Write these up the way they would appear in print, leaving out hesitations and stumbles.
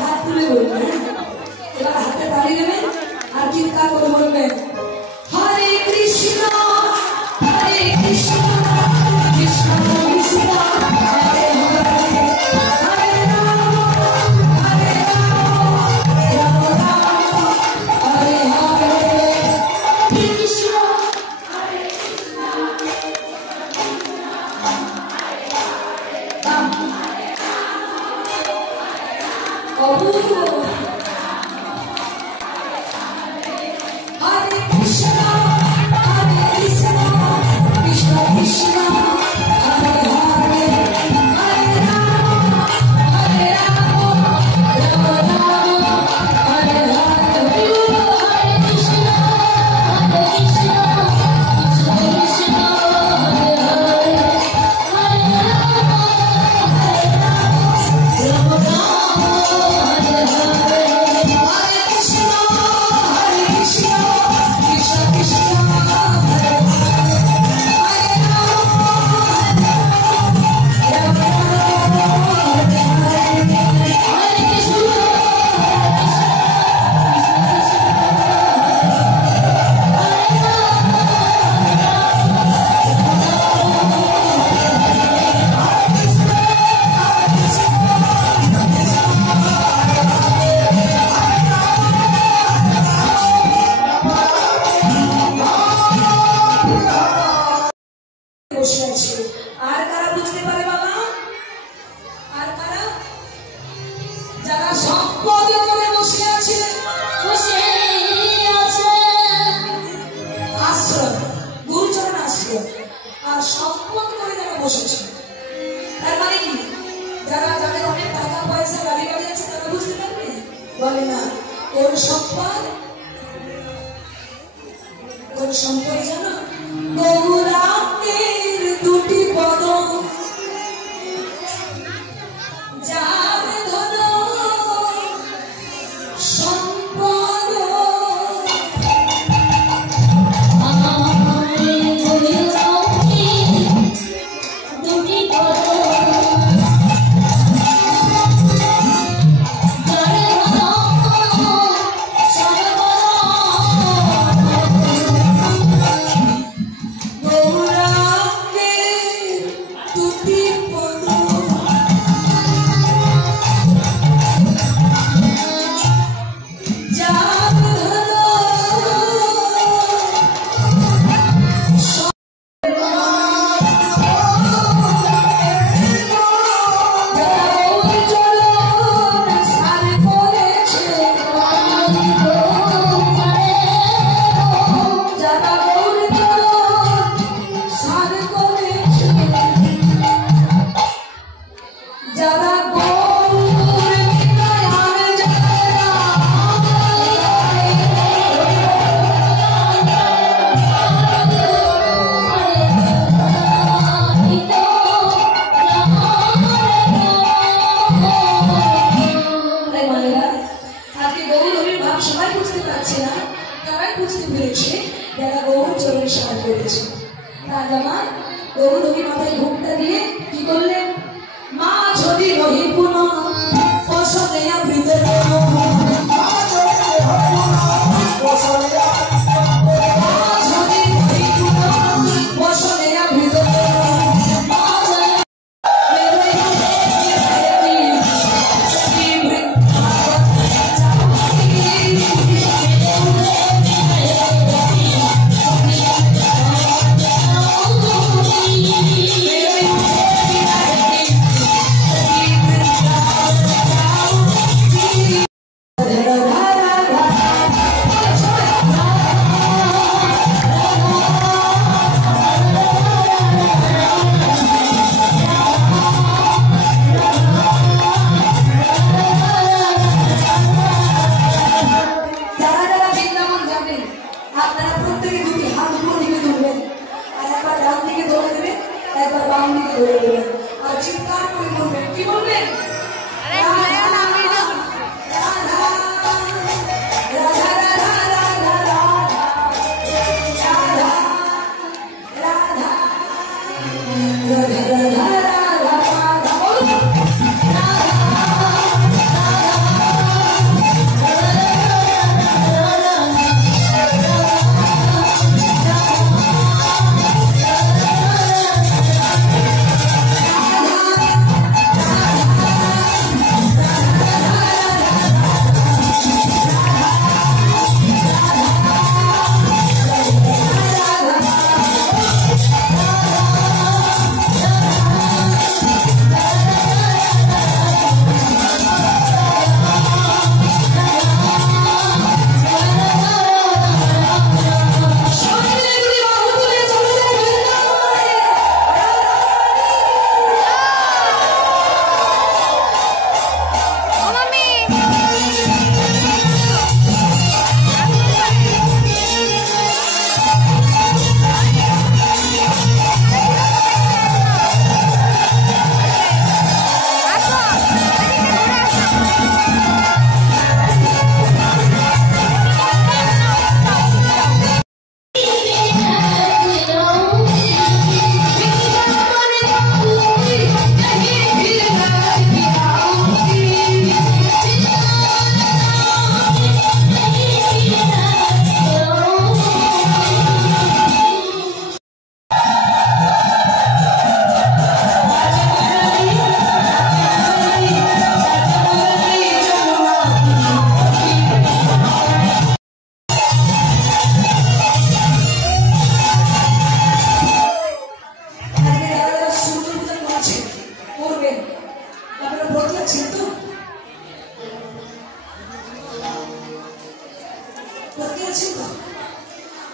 हाथ तुले हाथे ताली देवें और चिंता कर बोलबें हरे कृष्णा कृष्ण कृष्ण हरे हरे हरे राम राम राम हरे हरे कृष्ण हरे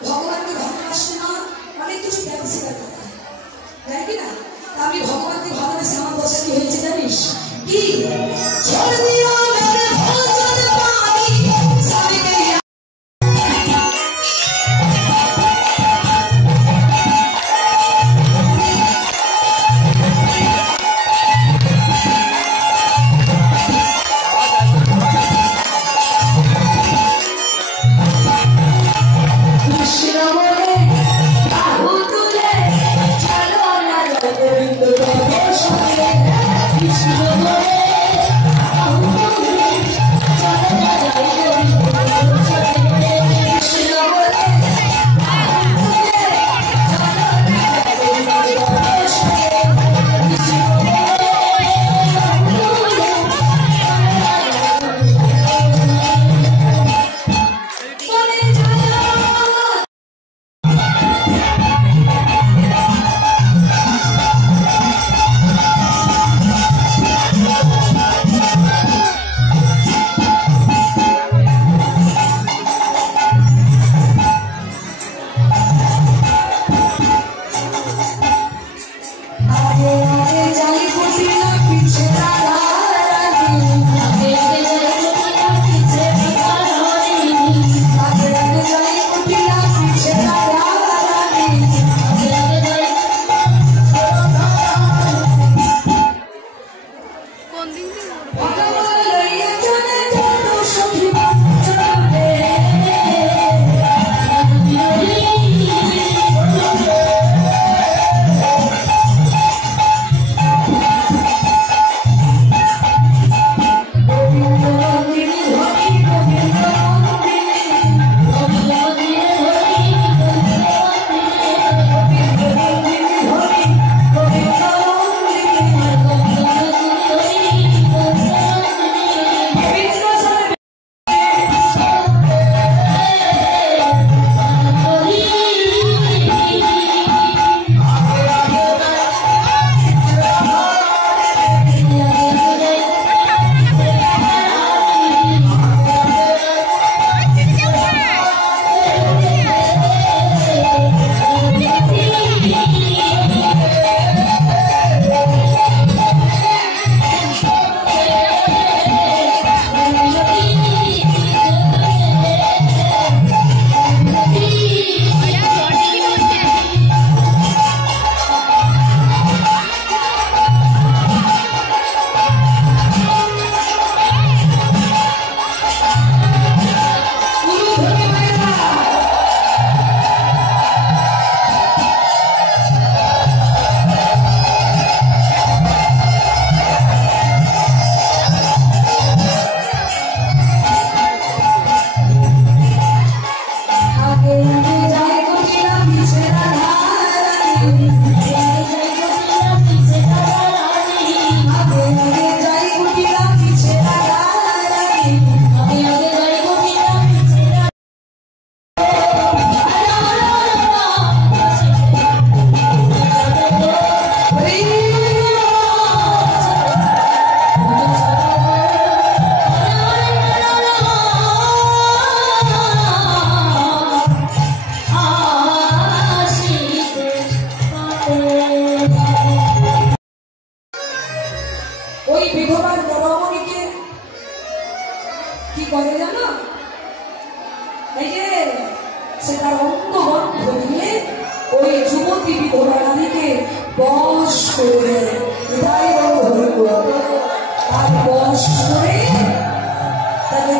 ভগবানকে ভালোবাসতে না অনেক কিছু ত্যাগ স্বীকার করতে হয়, তাই কি না? আমি ভগবানকে ভালোবেসে আমার বসে কি হয়েছে জানিস কি? ঝড় দিয়া মেরে ভোজন পানি সারিকে Krishna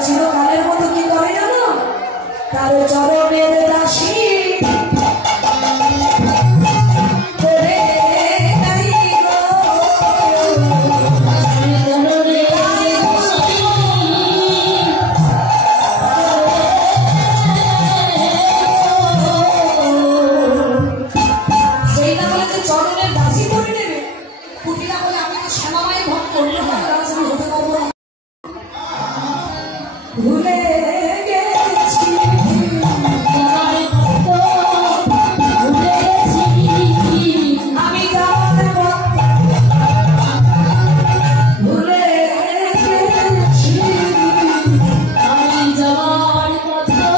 চিরকালের মতো কি করে জানো, তার চরণের দাসী ভুলে গেছি, আমি ভুলে গেছি, আমি যাওয়ার কথা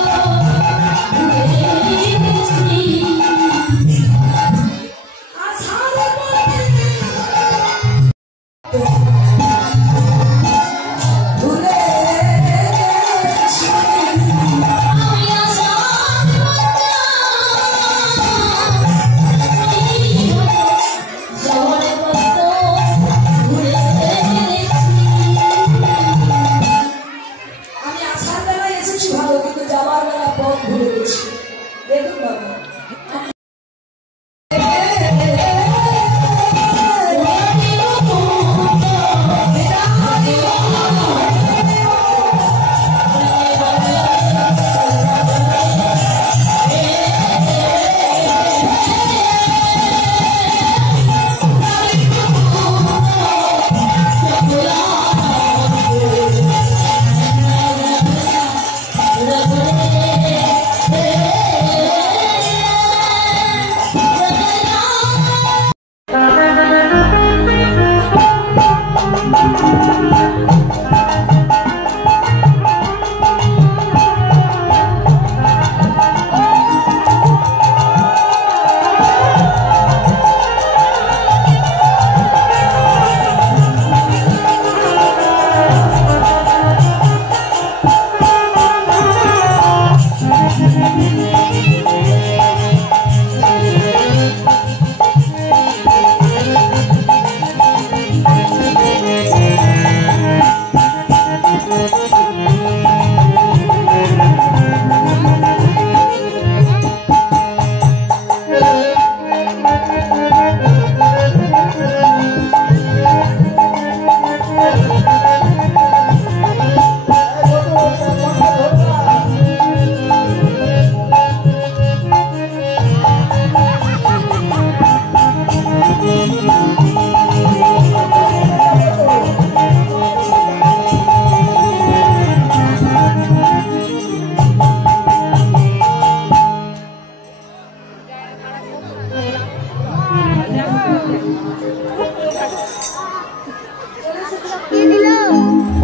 ভালো, কিন্তু যাওয়ার বেলা পথ ভুলে গেছি। দেখুন বাবা,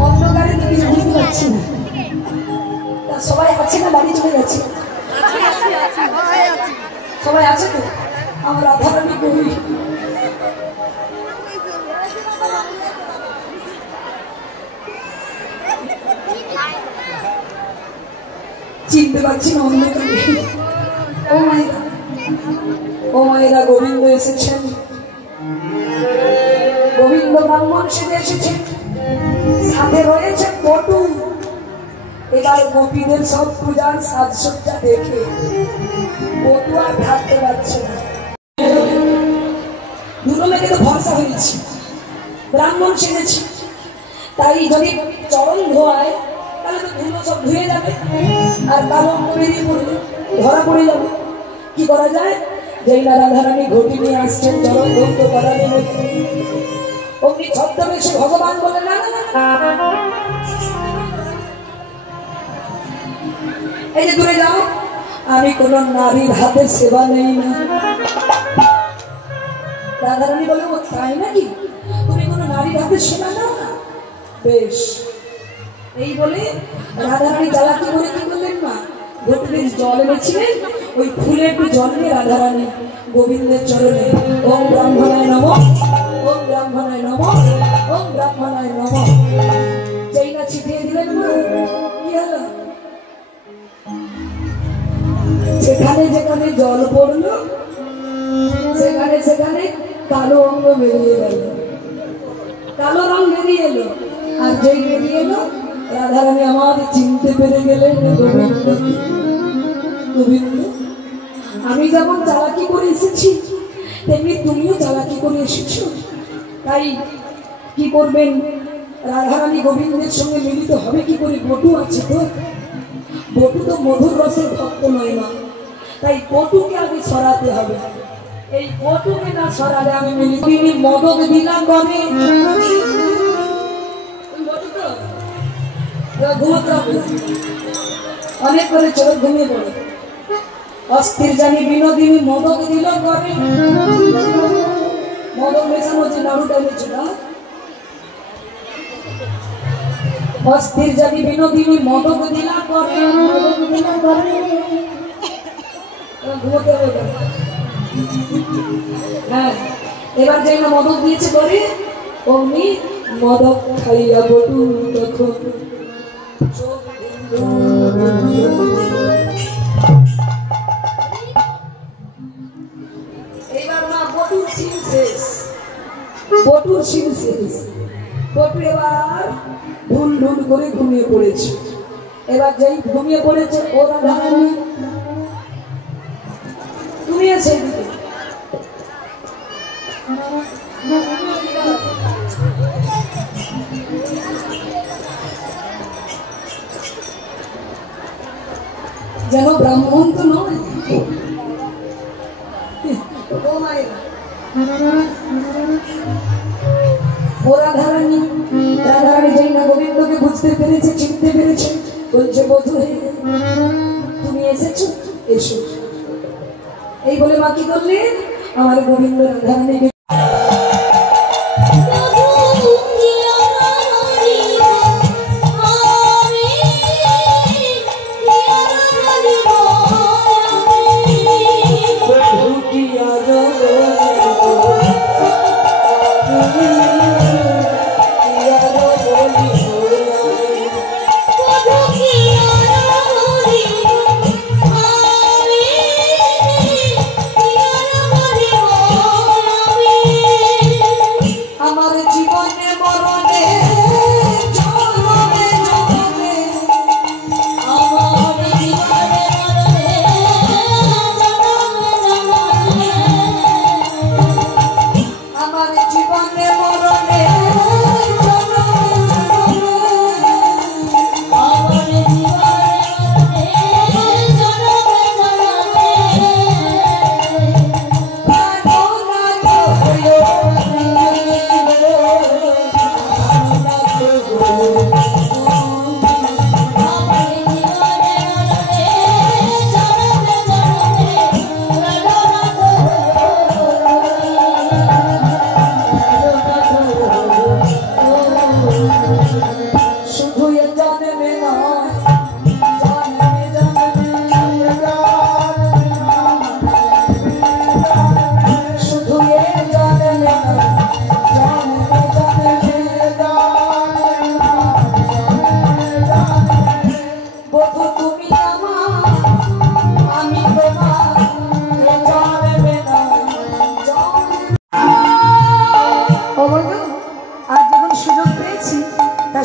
অন্ধকারে তো কিছু বুঝতে পারছি না, সবাই আছে না বাড়ি চলে যাচ্ছে? সবাই আছে তো? আমার রাধারানী করি চিনতে পারছি না অন্ধকারে। ও মায়েরা, ও মায়েরা, গোবিন্দ এসেছেন, গোবিন্দ ব্রাহ্মণ সেজে এসেছেন, সাথে রয়েছে পটু। এবার গোপীদের সব পূজার সাজসজ্জা দেখে পটু আর থাকতে পারছে না। দুটো মেয়েকে তো ভরসা হয়েছি, ব্রাহ্মণ সেজেছি, তাই যদি চরণ ধোয়ায় তাহলে তো ধুলো সব ধুয়ে যাবে আর কালো বেরিয়ে পড়বে, ধরা পড়ে যাবে। কি করা যায়? যেই না রাধারানী ঘটি নিয়ে আসছেন চরণ ধৌত করার মধ্যে, অমনি ছদ্মবেশে ভগবান বলে, না না না, এই যে দূরে যাও, আমি কোন নারীর হাতে সেবা নেই না। রাধারানী বলে, ও তাই নাকি? তুমি কোন নারীর হাতে সেবা নাও না? বেশ। এই বলে রাধারানী চালাকি করে কি করলেন মা, ঘটে জল এনেছিলেন, ওই ফুলে একটু জল নিয়ে রাধারানী গোবিন্দের চরণে ওম ব্রাহ্মণায় নমঃ, ওম ব্রাহ্মণায় নমঃ, ওম ব্রাহ্মণায় নমঃ যেই না ছিটিয়ে দিলেন মা, কি হলো? যেখানে যেখানে জল পড়লো সেখানে সেখানে কালো অঙ্গ বেরিয়ে গেল, কালো রং বেরিয়ে এলো। আর যেই বেরিয়ে এলো রাধারানী আমাকে চিনতে পেরে গেলেন। গোবিন্দ গোবিন্দ, আমি যেমন চালাকি করে এসেছি তেমনি তুমিও চালাকি করে এসেছো। তাই কি করবেন, রাধারানী গোবিন্দের সঙ্গে মিলিত হবে কি করে? বটু আছে তো, বটু তো মধুর রসের ভক্ত নয় মা, তাই বটুকে আগে ছড়াতে হবে। এই বটুকে না ছড়ালে আমি মিলিত মদক দিলাম গনে। অনেক করে চোখ ঘুমিয়ে পড়ে, অস্থির জানি বিনোদিনী মদক দিল করে। মদক মেশানো হচ্ছে নাড়ুটা হচ্ছে না। অস্থির জানি বিনোদিনী মদক দিলা করে, মদক দিলা করে। ঘুমোতে হবে। হ্যাঁ, এবার যাই না মদক দিয়েছে করে, অমনি মদক খাইয়া বটু তখন এইবার মা বটুর সিন শেষ, বটুর সিন শেষ। বটু এবার ঢুল ঢুল করে ঘুমিয়ে পড়েছে। এবার যেই ঘুমিয়ে পড়েছে ওরা রাধারানী তুমি আছে এদিকে, যেন ব্রাহ্মণ তো নয়। রাধারানী যাই না গোবিন্দকে বুঝতে পেরেছে, চিনতে পেরেছে, বলছে বধূ তুমি এসেছো, এসো। এই বলে মা কি করলেন, আমার গোবিন্দ রাধারানীকে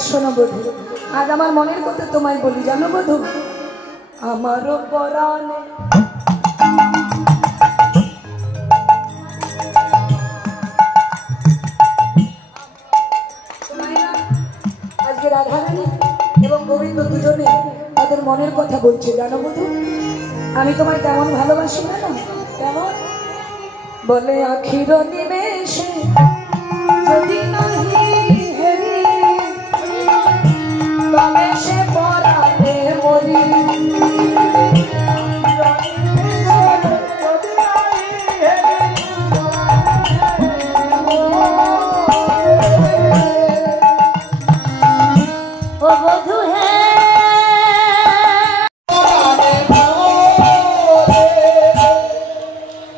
শোনো বধূ, আজ আমার মনের কথা তোমায় বলি, জানো বধূ, আমারও পরাণে আজকে রাধারানী এবং গোবিন্দ দুজনে তাদের মনের কথা বলছে, জানো বধূ, আমি তোমায় কেমন ভালোবাসি না, কেমন বলে আখির নিমেষে যদি নাহি হেরি তবে সে পরাণে মরি।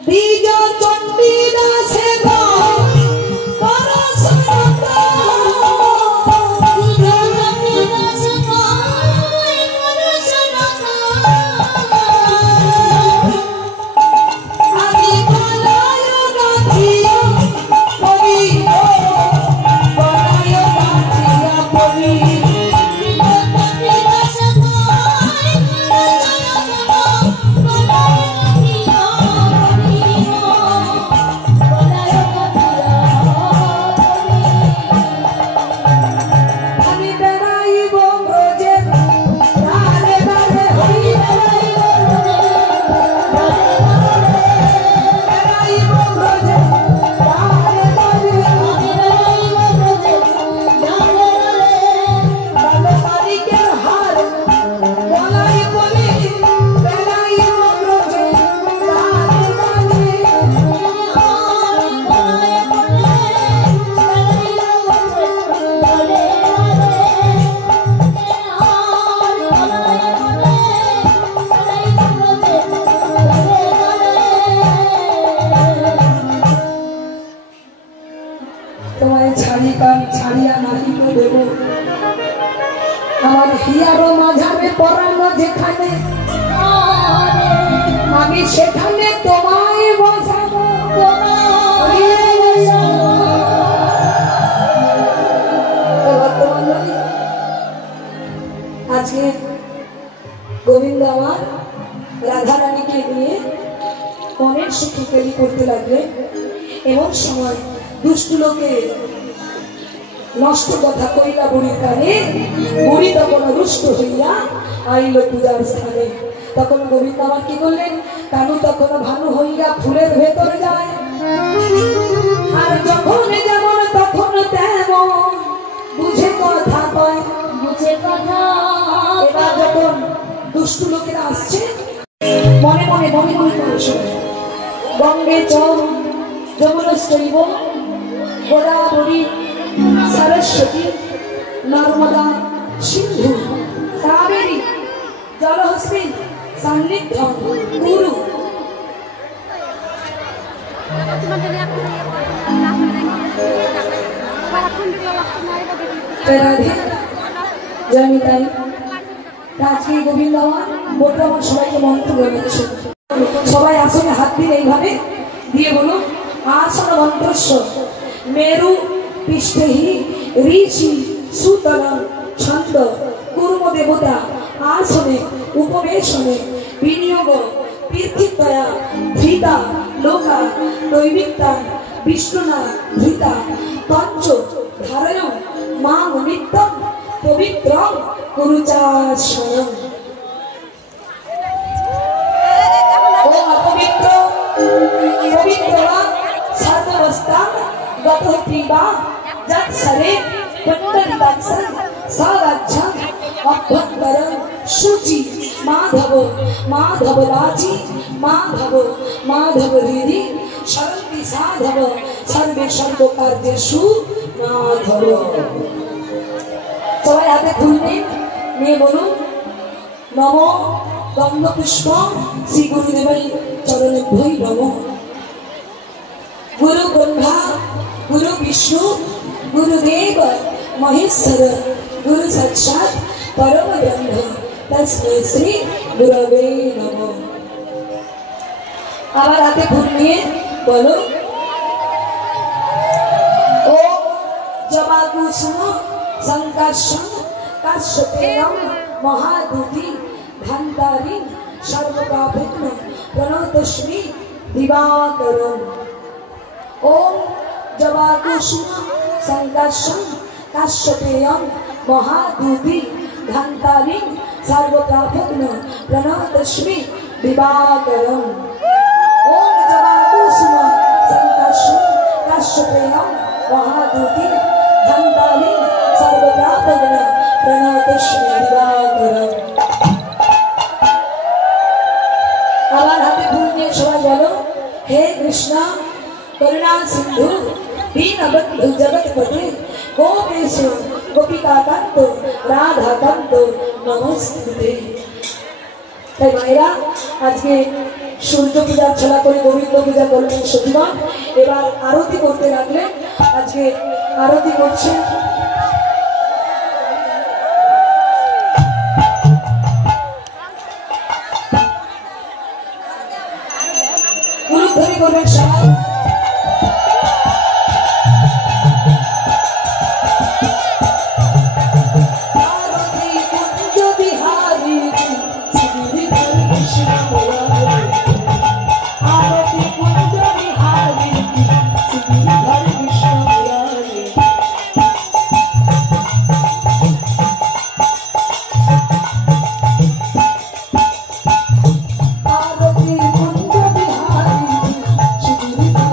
Big up, হিয়ারো মাঝারে পরানো যেখানে আমি সেখানে তোমায় বসাবো আজকে গোবিন্দ আমার রাধা রানীকে নিয়ে অনেক সুখী তৈরি করতে লাগলেন। এমন সময় দুষ্ট লোকে নষ্ট কথা কইলা বুড়ির কানে, বুড়ি তখন রুষ্ট হইয়া আইল পূজার স্থানে। তখন গোবিন্দ আমার কি করলেন, কানু তখন ভানু হইয়া ফুলের ভেতর যায়, আর যখন যেমন তখন তেমন বুঝে কথা কয়, বুঝে কথা। এবার যখন দুষ্ট লোকেরা আসছে মনে মনে মনে মনে করে শোনে, গঙ্গে চ যমুনশ্চৈব গোদাবরী सरस्वती नर्मदा सिंधु कावेरी जलहस्ती सन्निध्यं कुरु। जयमिताई আজকে গোবিন্দ আমার মোটা আমার সবাইকে মন্ত্র বলেছে, সবাই আসনে হাত দিয়ে এইভাবে দিয়ে বলুন আসন মন্ত্রস্য মেরু पृष्ठहि ऋषि सुतलं छंद कुर्म देवता आसने उपवेशने विनियोग तीर्थितया धृता लोका दैविकता विष्णुना धृता पंच धारयं मां नित्यं पवित्रं कुरुचाशनम्। ओ अपवित्र पवित्रवा सर्वावस्था गतोत्रीवा जत्सरे पट्टनिदासन साराज्यं अभ्यंतरं शुचि माधव माधवराजी माधव माधवरीरी शरन्ति साधव सर्वे सर्वकार्येषु माधव। सबाई हाथे फुल निये बोलुन नमो गंधपुष्प श्री गुरुदेवै चरणेभ्यो नमो। गुरु ब्रह्मा गुरु विष्णु गुरुदेव महेश्वर गुरु साक्षात परम ब्रह्म तस्मै श्री गुरवे नमः। आबार हाथे फुल निये बोलो ओम जबाकुसुम संकर्षण काश्यपेयं महादूती धन्तारी सर्वपापघ्न प्रणतोऽस्मि दिवाकरम्। ओम जबाकुसुम संकर्षण काश्यपेयं महादूती धन्तारी सर्वपापघ्न प्रणतोऽस्मि दिवाकरम्। ओम जबाकुसुम संकर्षण काश्यपेयं महादूती धन्तारी सर्वपापघ्न प्रणतोऽस्मि दिवाकरम्। आबार हाथे फुल निये सबाई बोलो हे कृष्ण करुणा सिंधु दीनबंधु जगतपते गोपेश गोपिकाकांत राधाकांत नमस्ते। তাই ভাইরা আজকে সূর্য পূজা ছলা করে গোবিন্দ পূজা করলেন সতীগণ, এবার আরতি করতে লাগলেন। আজকে আরতি করছেন গুরুধরি করবেন সবাই। Thank you.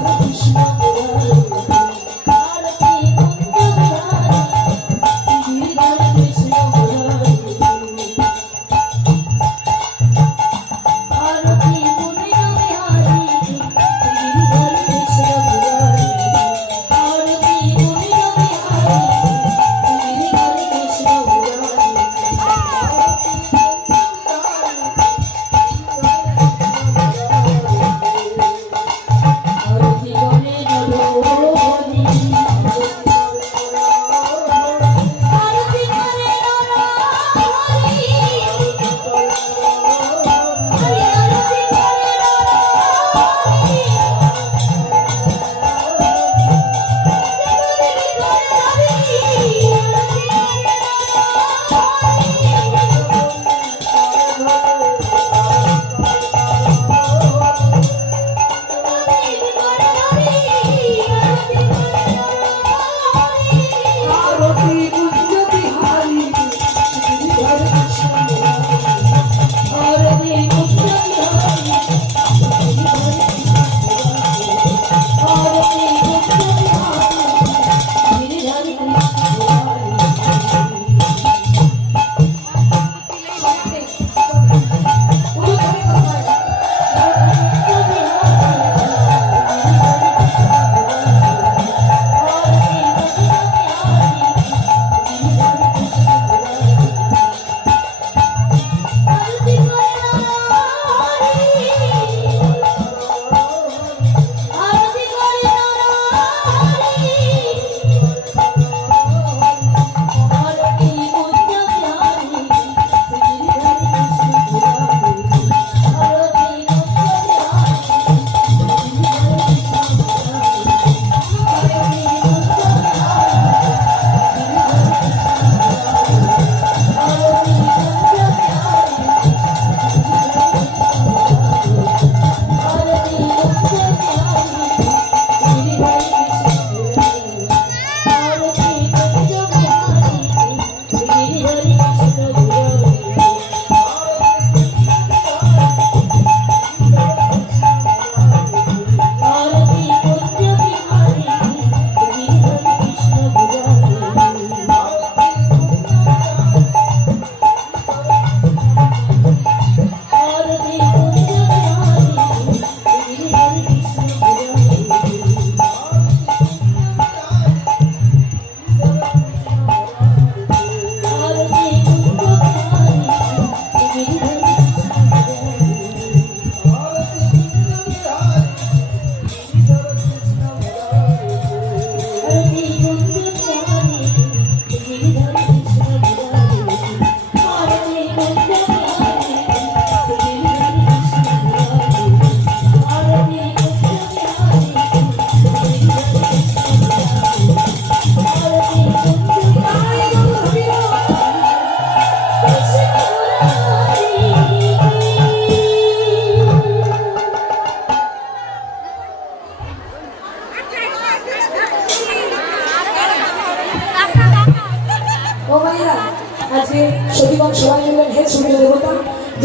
আজকে সতীগণ সবাই মিললেন, হে সূর্য দেবতা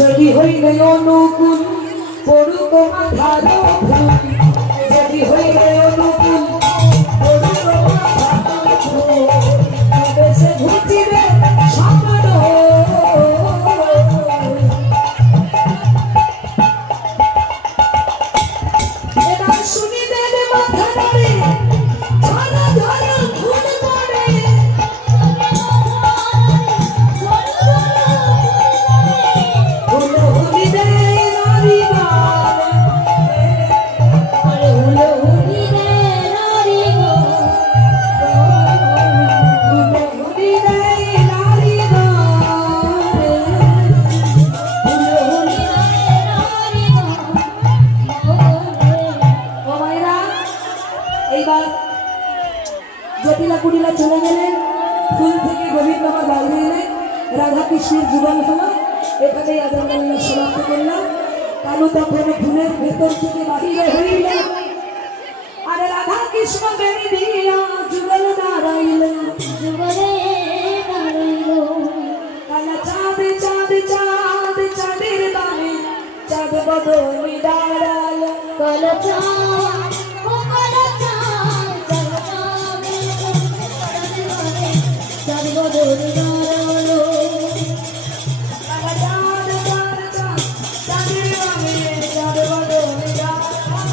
যদি হইলে অনুকূল পড়ু তোমার ধারা ফুল, যদি হইলে অনুকূল পড়ু তোমার ধারা ফুল, তবে সে ঘুচিবে স্বপ্ন। এবার শুনিবেন মাথা নাড়ে ঝরা ঝরা ফুল পড়ে, জটিলা কুটিলা চলে গেলেন, ফুল থেকে গোবিন্দমা বাইরে এলেন, রাধা কৃষ্ণের যুগল হলো। এখানেই আজকের সমাপ্ত করলাম। কারণ তখন ফুলের ভেতর থেকে বাহিরে হইল, আর রাধা কৃষ্ণ বেরি দিয়া যুগল দাঁড়াইল, যুগলে দাঁড়াইল। কালা চাঁদ চাঁদ চাঁদ চাঁদের দামে চাঁদ বদনি দাঁড়াল, কালা চাঁদ ও কালা চাঁদ চাঁদ বদনি দাঁড়াল, কালা চাঁদ চাঁদ চাঁদ চাঁদের দামে চাঁদ বদনি দাঁড়াল,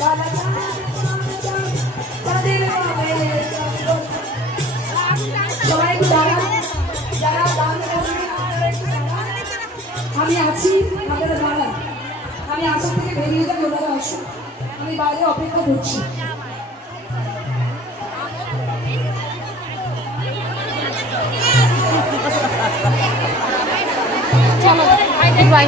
কালা চাঁদ চাঁদ চাঁদ চাঁদের দামে চাঁদ বদনি। সবাই একটু দাঁড়ান, যারা দান করবেন আপনারা একটু দাঁড়ান। আমি আছি, আপনারা দাঁড়ান। আমি আসন থেকে বেরিয়ে যাই, ওনারা আসুন, আমি বাইরে অপেক্ষা করছি। চলো বাই।